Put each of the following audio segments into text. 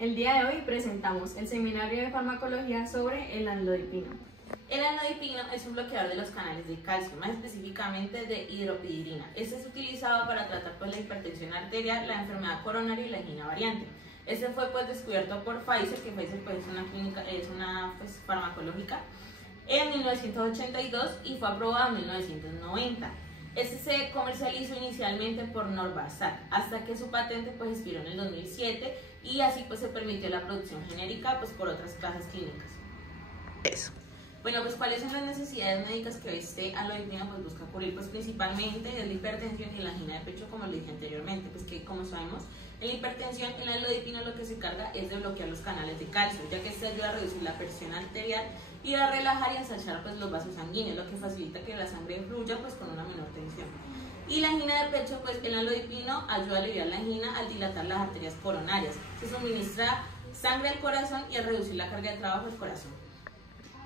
El día de hoy presentamos el seminario de farmacología sobre el amlodipino. El amlodipino es un bloqueador de los canales de calcio, más específicamente de hidropiridina. Este es utilizado para tratar la hipertensión arterial, la enfermedad coronaria y la angina variante. Este fue descubierto por Pfizer, que Pfizer es una farmacológica, en 1982 y fue aprobado en 1990. Este se comercializó inicialmente por Novartis, hasta que su patente expiró en el 2007 y así se permitió la producción genérica por otras clases clínicas. Eso. Bueno, ¿cuáles son las necesidades médicas que este amlodipino busca cubrir? Principalmente es la hipertensión y la angina de pecho, como lo dije anteriormente, que como sabemos, en la hipertensión, el amlodipino lo que se encarga es de bloquear los canales de calcio, ya que este ayuda a reducir la presión arterial y a relajar y ensanchar los vasos sanguíneos, lo que facilita que la sangre fluya con una menor tensión. Y la angina de pecho, el amlodipino ayuda a aliviar la angina al dilatar las arterias coronarias. Se suministra sangre al corazón y a reducir la carga de trabajo del corazón.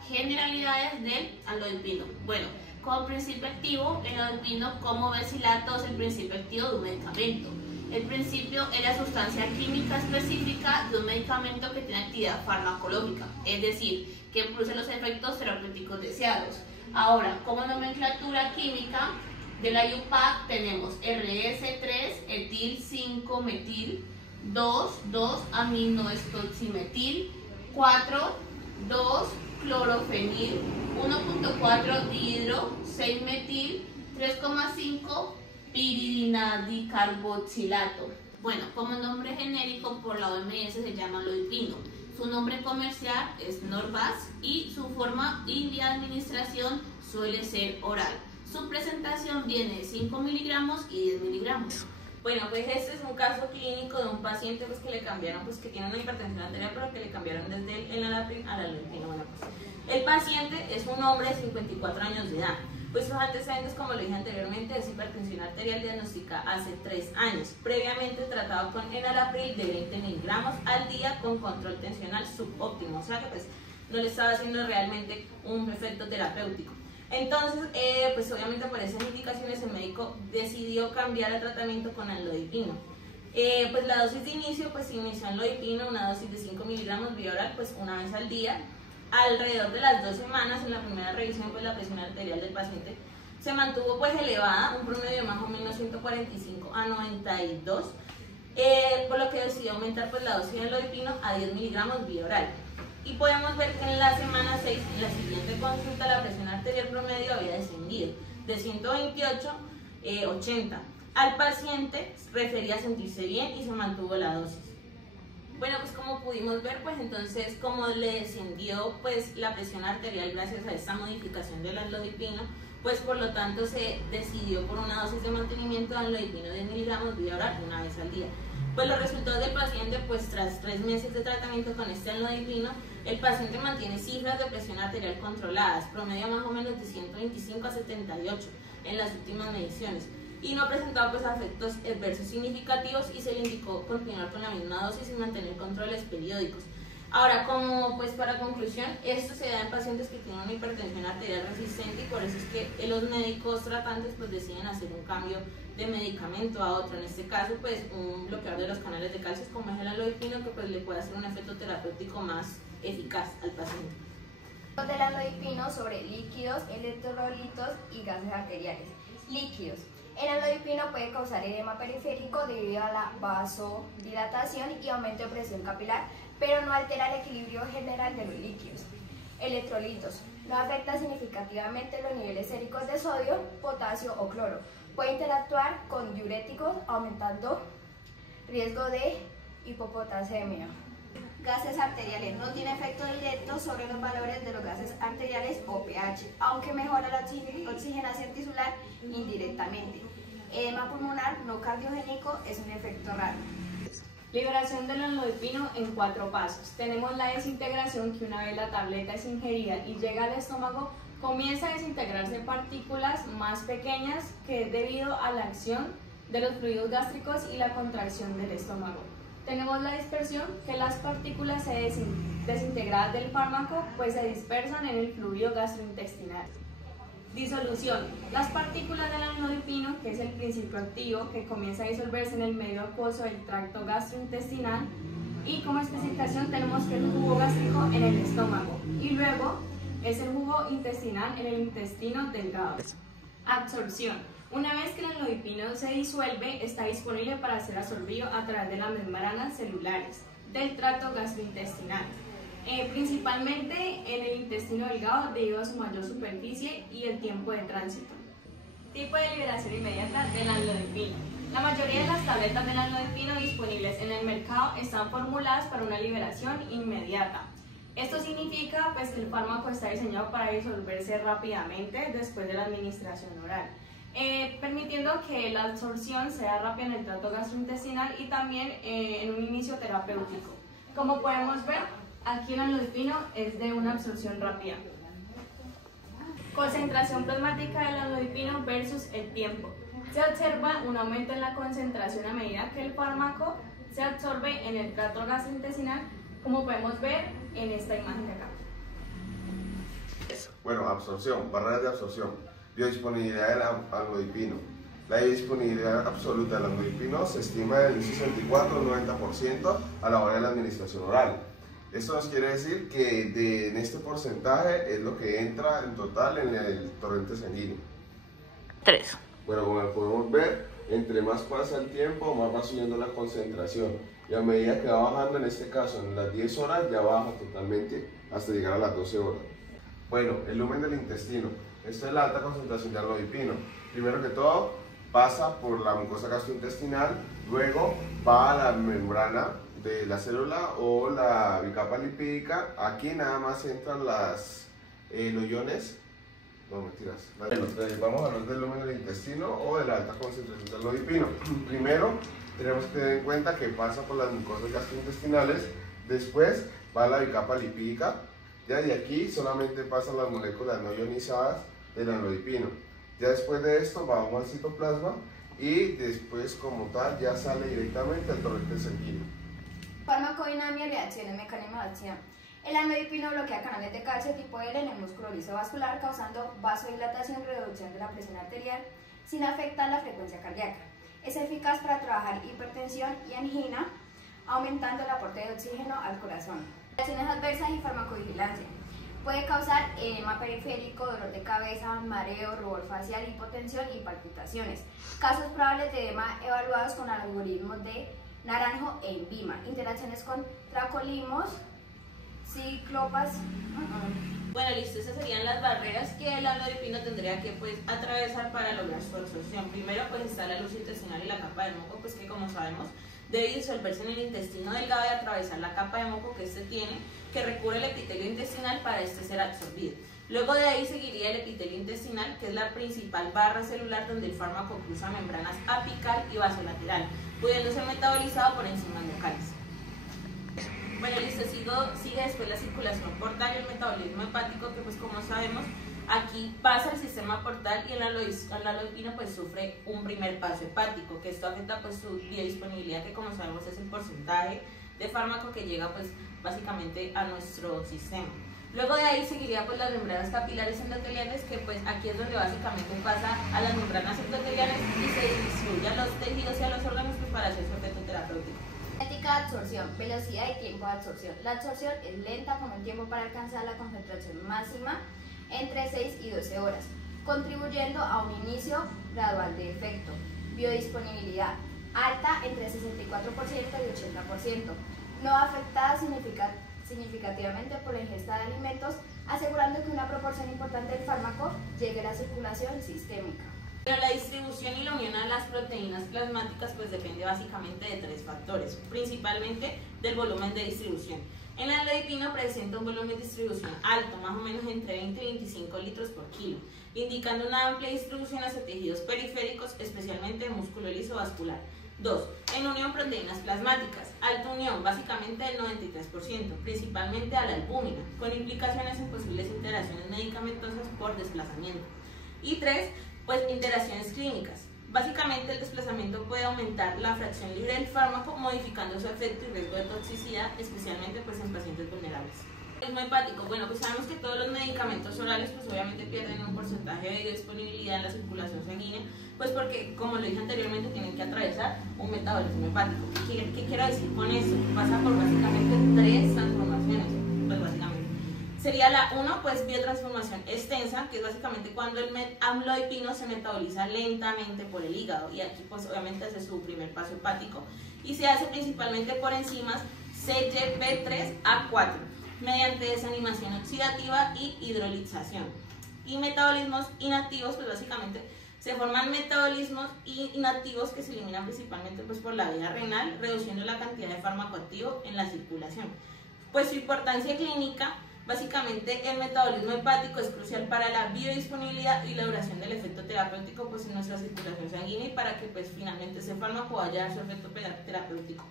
Generalidades del amlodipino. Bueno, como principio activo, el amlodipino como besilato es el principio activo de un medicamento. El principio es la sustancia química específica de un medicamento que tiene actividad farmacológica, es decir, que produce los efectos terapéuticos deseados. Ahora, como nomenclatura química de la IUPAC tenemos RS3, etil 5-metil, 2,2-aminoestoximetil, 4,2-clorofenil, 1,4 dihidro 6-metil, 3,5 piridinadicarboxilato. Bueno, como nombre genérico por la OMS se llama amlodipino. Su nombre comercial es Novartis y su forma y de administración suele ser oral. Su presentación viene de 5 miligramos y 10 miligramos. Bueno, este es un caso clínico de un paciente que le cambiaron, que tiene una hipertensión arterial, pero que le cambiaron desde el enalapril al amlodipino. Bueno, el paciente es un hombre de 54 años de edad. Sus antecedentes, como lo dije anteriormente, es hipertensión arterial diagnosticada hace 3 años, previamente tratado con enalapril de 20 miligramos al día con control tensional subóptimo, o sea que no le estaba haciendo realmente un efecto terapéutico. Entonces, obviamente por esas indicaciones el médico decidió cambiar el tratamiento con amlodipino. La dosis de inicio, se inició amlodipino, una dosis de 5 miligramos vía oral, una vez al día. Alrededor de las 2 semanas, en la primera revisión, la presión arterial del paciente se mantuvo elevada, un promedio de más o menos 145 a 92, por lo que decidió aumentar la dosis de amlodipino a 10 miligramos vía oral. Y podemos ver que en la semana 6, en la siguiente consulta, la presión arterial promedio había descendido de 128 a 80. Al paciente refería sentirse bien y se mantuvo la dosis. Bueno, como pudimos ver, entonces como le descendió la presión arterial gracias a esta modificación del amlodipino, por lo tanto se decidió por una dosis de mantenimiento de amlodipino de 10 miligramos vía oral una vez al día. Los resultados del paciente, tras 3 meses de tratamiento con este amlodipino, el paciente mantiene cifras de presión arterial controladas, promedio más o menos de 125 a 78 en las últimas mediciones, y no ha presentado efectos adversos significativos y se le indicó continuar con la misma dosis y mantener controles periódicos. Ahora, para conclusión, esto se da en pacientes que tienen una hipertensión arterial resistente y por eso es que los médicos tratantes deciden hacer un cambio de medicamento a otro. En este caso, un bloqueador de los canales de calcio como es el amlodipino, que le puede hacer un efecto terapéutico más eficaz al paciente. Del amlodipino sobre líquidos, electrolitos y gases arteriales. Líquidos. El amlodipino puede causar edema periférico debido a la vasodilatación y aumento de presión capilar, pero no altera el equilibrio general de los líquidos. Electrolitos. No afecta significativamente los niveles séricos de sodio, potasio o cloro. Puede interactuar con diuréticos, aumentando riesgo de hipopotasemia. Gases arteriales. No tiene efecto directo sobre los valores de los gases arteriales o pH, aunque mejora la oxigenación tisular indirectamente. Edema pulmonar no cardiogénico es un efecto raro. Liberación del amlodipino en 4 pasos. Tenemos la desintegración, que una vez la tableta es ingerida y llega al estómago, comienza a desintegrarse partículas más pequeñas, que es debido a la acción de los fluidos gástricos y la contracción del estómago. Tenemos la dispersión, que las partículas desintegradas del fármaco se dispersan en el fluido gastrointestinal. Disolución. Las partículas del amlodipino, que es el principio activo que comienza a disolverse en el medio acuoso del tracto gastrointestinal, Y como especificación tenemos que el jugo gástrico en el estómago y luego es el jugo intestinal en el intestino delgado. Absorción. Una vez que el amlodipino se disuelve, está disponible para ser absorbido a través de las membranas celulares del tracto gastrointestinal, principalmente en el intestino delgado debido a su mayor superficie y el tiempo de tránsito. Tipo de liberación inmediata del amlodipino. La mayoría de las tabletas del amlodipino disponibles en el mercado están formuladas para una liberación inmediata. Esto significa pues, que el fármaco está diseñado para disolverse rápidamente después de la administración oral, permitiendo que la absorción sea rápida en el tracto gastrointestinal y también en un inicio terapéutico. Como podemos ver, aquí el amlodipino es de una absorción rápida. Concentración plasmática del amlodipino versus el tiempo. Se observa un aumento en la concentración a medida que el fármaco se absorbe en el tracto gastrointestinal, como podemos ver en esta imagen de acá. Bueno, absorción, barreras de absorción, biodisponibilidad del amlodipino. La biodisponibilidad absoluta del amlodipino se estima en un 64-90% a la hora de la administración oral. Esto nos quiere decir que en este porcentaje es lo que entra en total en el torrente sanguíneo. 3. Bueno, como podemos ver, entre más pasa el tiempo, más va subiendo la concentración. Y a medida que va bajando, en este caso, en las 10 horas, ya baja totalmente hasta llegar a las 12 horas. Bueno, el lumen del intestino. Esta es la alta concentración de amlodipino. Primero que todo, pasa por la mucosa gastrointestinal, luego va a la membrana de la célula o la bicapa lipídica. Aquí nada más entran los iones. No, mentiras. Vamos a hablar del lumen del intestino o de la alta concentración de amlodipino. Primero, tenemos que tener en cuenta que pasa por las mucosas gastrointestinales, después va a la bicapa lipídica, ya de aquí solamente pasan las moléculas no ionizadas del amlodipino. Ya después de esto vamos al citoplasma y después como tal ya sale directamente al torrente sanguíneo. Farmacodinamia, reacciones, mecanismo de acción. El amlodipino bloquea canales de calcio tipo L en el músculo liso vascular, causando vasodilatación y reducción de la presión arterial sin afectar la frecuencia cardíaca. Es eficaz para trabajar hipertensión y angina, aumentando el aporte de oxígeno al corazón. Reacciones adversas y farmacovigilancia. Puede causar edema periférico, dolor de cabeza, mareo, rubor facial, hipotensión y palpitaciones. Casos probables de edema evaluados con algoritmos de Naranjo e INVIMA. Interacciones con tracolimos, ciclopas. Bueno, listo, esas serían las barreras que el amlodipino tendría que atravesar para lograr su absorción. Primero pues está la luz intestinal y la capa de moco, pues que como sabemos debe disolverse en el intestino delgado y atravesar la capa de moco que este tiene, que recubre el epitelio intestinal para este ser absorbido. Luego de ahí seguiría el epitelio intestinal, que es la principal barra celular donde el fármaco cruza membranas apical y vasolateral, pudiendo ser metabolizado por enzimas locales. Bueno, listo, sigue después la circulación portal y el metabolismo hepático, que pues como sabemos, aquí pasa el sistema portal y el amlodipino pues sufre un primer paso hepático, que esto afecta pues su biodisponibilidad, que como sabemos es el porcentaje de fármaco que llega pues básicamente a nuestro sistema. Luego de ahí seguiría pues las membranas capilares endoteliales, que pues aquí es donde básicamente pasa a las membranas endoteliales y se distribuye a los tejidos y a los órganos pues para hacer su efecto terapéutico. Cinética de absorción, velocidad y tiempo de absorción. La absorción es lenta con el tiempo para alcanzar la concentración máxima entre 6 y 12 horas, contribuyendo a un inicio gradual de efecto. Biodisponibilidad alta entre 64% y 80%, no afectada significativamente por la ingesta de alimentos, asegurando que una proporción importante del fármaco llegue a la circulación sistémica. Pero la distribución y la unión a las proteínas plasmáticas pues depende básicamente de 3 factores, principalmente del volumen de distribución. El amlodipino presenta un volumen de distribución alto, más o menos entre 20 y 25 litros por kilo, indicando una amplia distribución hacia tejidos periféricos, especialmente el músculo liso vascular. 2. En unión proteínas plasmáticas, alta unión, básicamente del 93%, principalmente a la albúmina, con implicaciones en posibles interacciones medicamentosas por desplazamiento. Y 3. Pues interacciones clínicas. Básicamente el desplazamiento puede aumentar la fracción libre del fármaco, modificando su efecto y riesgo de toxicidad, especialmente pues en pacientes vulnerables. El hepático, bueno, pues sabemos que todos los medicamentos orales pues obviamente pierden un porcentaje de biodisponibilidad en la circulación sanguínea, pues porque, como lo dije anteriormente, tienen que atravesar un metabolismo hepático. ¿Qué quiero decir con eso? Pasa por básicamente Sería la 1, pues biotransformación extensa, que es básicamente cuando el amlodipino se metaboliza lentamente por el hígado, y aquí pues obviamente hace su primer paso hepático, y se hace principalmente por enzimas CYP3A4, mediante desanimación oxidativa y hidrolización. Y metabolismos inactivos, pues básicamente se forman metabolismos inactivos que se eliminan principalmente pues por la vía renal, reduciendo la cantidad de fármaco activo en la circulación. Pues su importancia clínica, básicamente el metabolismo hepático es crucial para la biodisponibilidad y la duración del efecto terapéutico pues en nuestra circulación sanguínea, y para que pues finalmente ese fármaco vaya a dar su efecto terapéutico.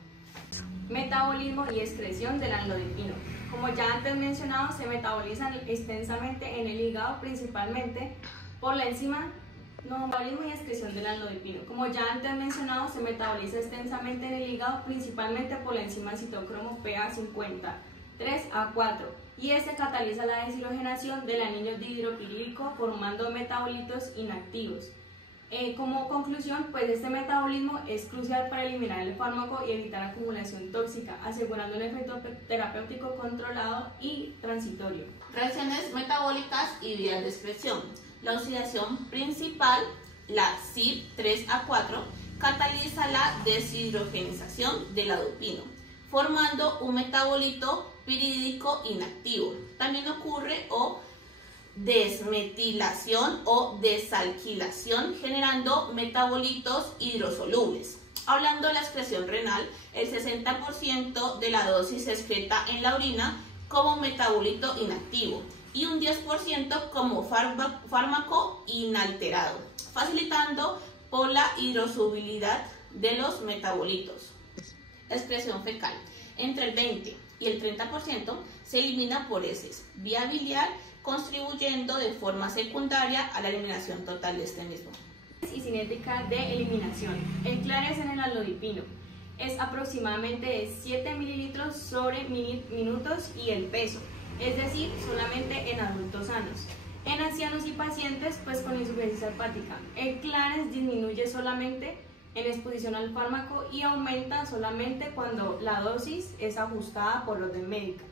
Metabolismo y excreción del amlodipino. Como ya antes mencionado, se metabolizan extensamente en el hígado, principalmente por la enzima metabolismo y excreción del amlodipino. Como ya antes mencionado, se metaboliza extensamente en el hígado, principalmente por la enzima citocromo PA53A4, y este cataliza la deshidrogenación del anillo dihidropirídico formando metabolitos inactivos. Como conclusión, pues este metabolismo es crucial para eliminar el fármaco y evitar acumulación tóxica, asegurando un efecto terapéutico controlado y transitorio. Reacciones metabólicas y vías de expresión. La oxidación principal, la CYP3A4, cataliza la deshidrogenización del adipino, formando un metabolito pirídico inactivo. También ocurre desmetilación o desalquilación, generando metabolitos hidrosolubles. Hablando de la excreción renal, el 60% de la dosis se excreta en la orina como metabolito inactivo y un 10% como fármaco inalterado, facilitando por la hidrosolubilidad de los metabolitos. Excreción fecal. Entre el 20 y el 30% se elimina por heces, vía biliar, contribuyendo de forma secundaria a la eliminación total de este mismo. Y cinética de eliminación. El Clares en el amlodipino es aproximadamente de 7 mililitros sobre minutos y el peso, es decir, solamente en adultos sanos. En ancianos y pacientes pues con insuficiencia hepática, el Clares disminuye solamente en exposición al fármaco y aumenta solamente cuando la dosis es ajustada por orden médica.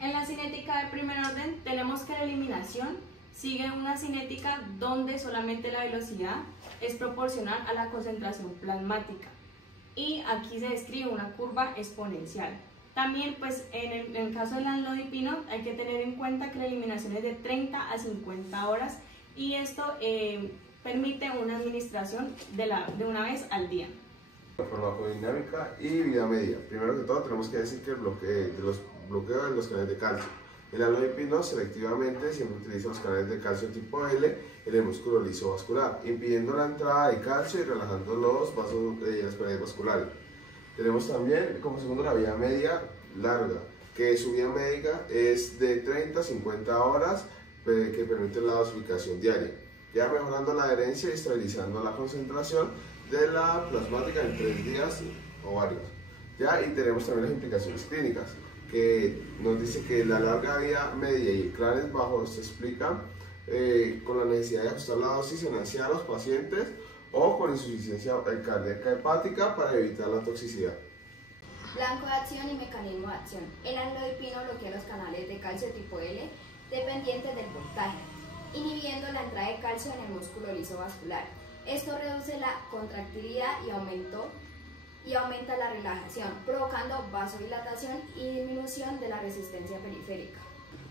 En la cinética de primer orden tenemos que la eliminación sigue una cinética donde solamente la velocidad es proporcional a la concentración plasmática, y aquí se describe una curva exponencial. También pues en el caso del amlodipino hay que tener en cuenta que la eliminación es de 30 a 50 horas, y esto permite una administración de una vez al día. Farmacodinámica y vida media. Primero que todo tenemos que decir que el bloqueo de los canales de calcio. El amlodipino selectivamente siempre utiliza los canales de calcio tipo L en el músculo liso vascular, impidiendo la entrada de calcio y relajando los vasos y las paredes vasculares. Tenemos también como segundo la vía media larga, que su vía médica es de 30 a 50 horas, que permite la dosificación diaria, ya mejorando la adherencia y estabilizando la concentración de la plasmática en 3 días o varios. ¿Ya? Y tenemos también las implicaciones clínicas, que nos dice que la larga vía media y Clares bajos se explican con la necesidad de ajustar la dosis en ancianos pacientes o con insuficiencia cardíaca hepática para evitar la toxicidad. Blanco de acción y mecanismo de acción. El amlodipino bloquea los canales de calcio tipo L dependientes del voltaje, inhibiendo la entrada de calcio en el músculo liso vascular. Esto reduce la contractilidad y aumenta la relajación, provocando vasodilatación y disminución de la resistencia periférica.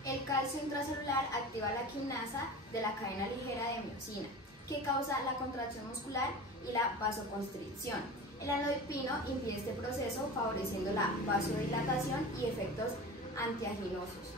El calcio intracelular activa la quinasa de la cadena ligera de miosina, que causa la contracción muscular y la vasoconstricción. El amlodipino impide este proceso, favoreciendo la vasodilatación y efectos antiaginosos.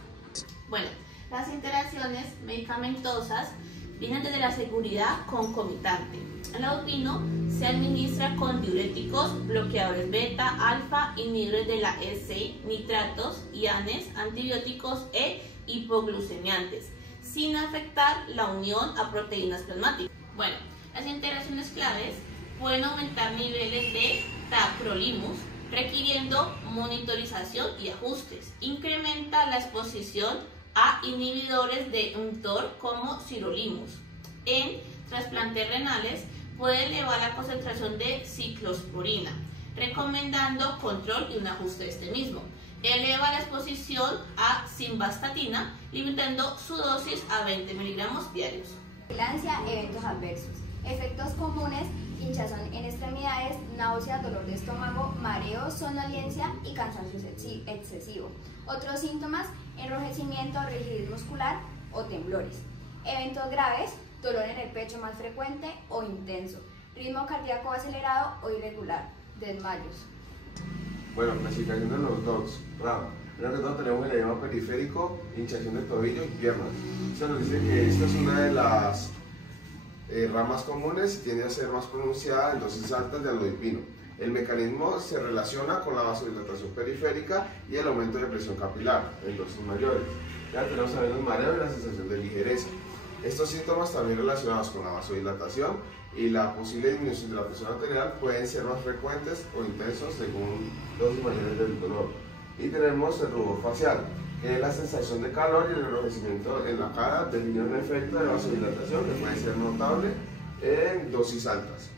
Bueno, las interacciones medicamentosas vienen desde la seguridad concomitante. El amlodipino se administra con diuréticos, bloqueadores beta, alfa, inhibidores de la EC, nitratos, ianes, antibióticos e hipoglucemiantes, sin afectar la unión a proteínas plasmáticas. Bueno, las interacciones claves pueden aumentar niveles de tacrolimus, requiriendo monitorización y ajustes. Incrementa la exposición a inhibidores de mTOR como sirolimus. En trasplantes renales puede elevar la concentración de ciclosporina, recomendando control y un ajuste de este mismo. eleva la exposición a simvastatina, limitando su dosis a 20 miligramos diarios. Vigilancia, eventos adversos. Efectos comunes: hinchazón en extremidades, náusea, dolor de estómago, mareo, somnolencia y cansancio excesivo. Otros síntomas: enrojecimiento, rigidez muscular o temblores. Eventos graves: dolor en el pecho más frecuente o intenso, ritmo cardíaco acelerado o irregular, desmayos. Bueno, clasificación de los DOCS, RAM. Primero que todo tenemos el edema periférico, hinchazón de tobillo y piernas. Se nos dice que esta es una de las ramas comunes y tiende a ser más pronunciada en dosis altas de amlodipino. El mecanismo se relaciona con la vasodilatación periférica y el aumento de presión capilar en dosis mayores. Ya tenemos también el mareo y la sensación de ligereza. Estos síntomas, también relacionados con la vasodilatación y la posible disminución de la presión arterial, pueden ser más frecuentes o intensos según dosis mayores del dolor. Y tenemos el rubor facial, que es la sensación de calor y el enrojecimiento en la cara debido a un efecto de vasodilatación que puede ser notable en dosis altas.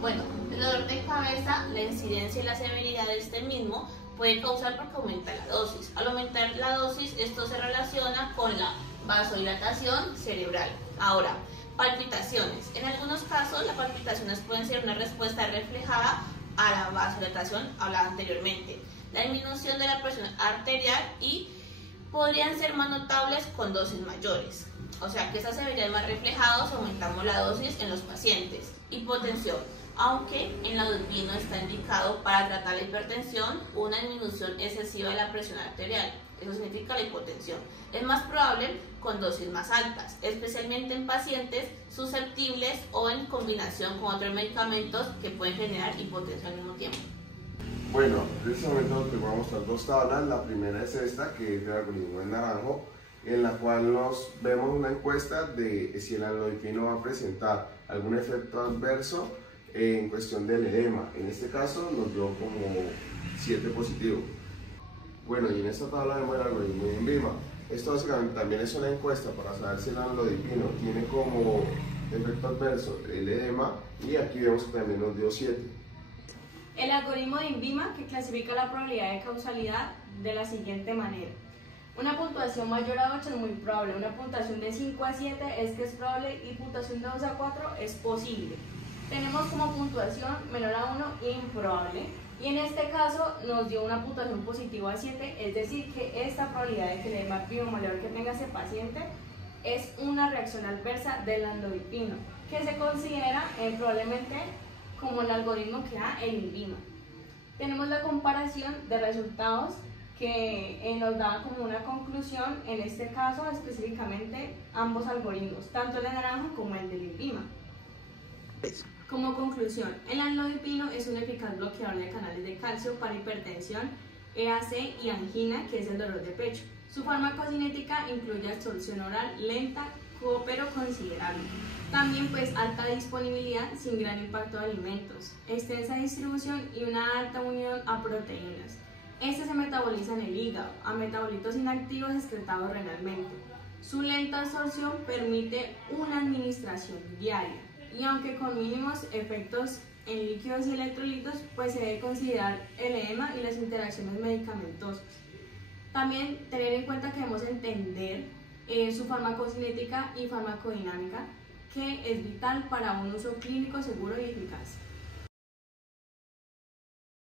Bueno, el dolor de cabeza, la incidencia y la severidad de este mismo puede causar porque aumenta la dosis. Al aumentar la dosis, esto se relaciona con la vasodilatación cerebral. Ahora, palpitaciones. En algunos casos, las palpitaciones pueden ser una respuesta reflejada a la vasodilatación hablada anteriormente, la disminución de la presión arterial y podrían ser más notables con dosis mayores. O sea que esa severidad es más reflejada si aumentamos la dosis en los pacientes. Hipotensión. Aunque en la amlodipino está indicado para tratar la hipertensión, una disminución excesiva de la presión arterial. Eso significa la hipotensión. Es más probable con dosis más altas, especialmente en pacientes susceptibles o en combinación con otros medicamentos que pueden generar hipotensión al mismo tiempo. Bueno, en este momento te voy a mostrar dos tablas. La primera es esta, que es del algoritmo en naranjo, en la cual vemos una encuesta de si el amlodipino va a presentar algún efecto adverso en cuestión del edema. En este caso nos dio como 7 positivo. Bueno, y en esta tabla vemos el algoritmo de INVIMA. Esto básicamente también es una encuesta para saber si el amlodipino tiene como efecto adverso el edema, y aquí vemos que también nos dio 7. El algoritmo de INVIMA, que clasifica la probabilidad de causalidad de la siguiente manera. Una puntuación mayor a 8 es muy probable, una puntuación de 5 a 7 es que es probable y puntuación de 2 a 4 es posible. Tenemos como puntuación menor a 1 improbable, y en este caso nos dio una puntuación positiva a 7, es decir que esta probabilidad de que el edema biomolecular que tenga ese paciente es una reacción adversa del amlodipino, que se considera probablemente como el algoritmo que da el INVIMA. Tenemos la comparación de resultados que nos da como una conclusión, en este caso específicamente ambos algoritmos, tanto el de naranjo como el del INVIMA. Como conclusión, el amlodipino es un eficaz bloqueador de canales de calcio para hipertensión, EAC y angina, que es el dolor de pecho. Su farmacocinética incluye absorción oral lenta, pero considerable. También alta disponibilidad sin gran impacto de alimentos, extensa distribución y una alta unión a proteínas. Este se metaboliza en el hígado, a metabolitos inactivos excretados renalmente. Su lenta absorción permite una administración diaria, y aunque con mínimos efectos en líquidos y electrolitos, se debe considerar el edema y las interacciones medicamentosas. También tener en cuenta que debemos entender su farmacocinética y farmacodinámica, que es vital para un uso clínico seguro y eficaz.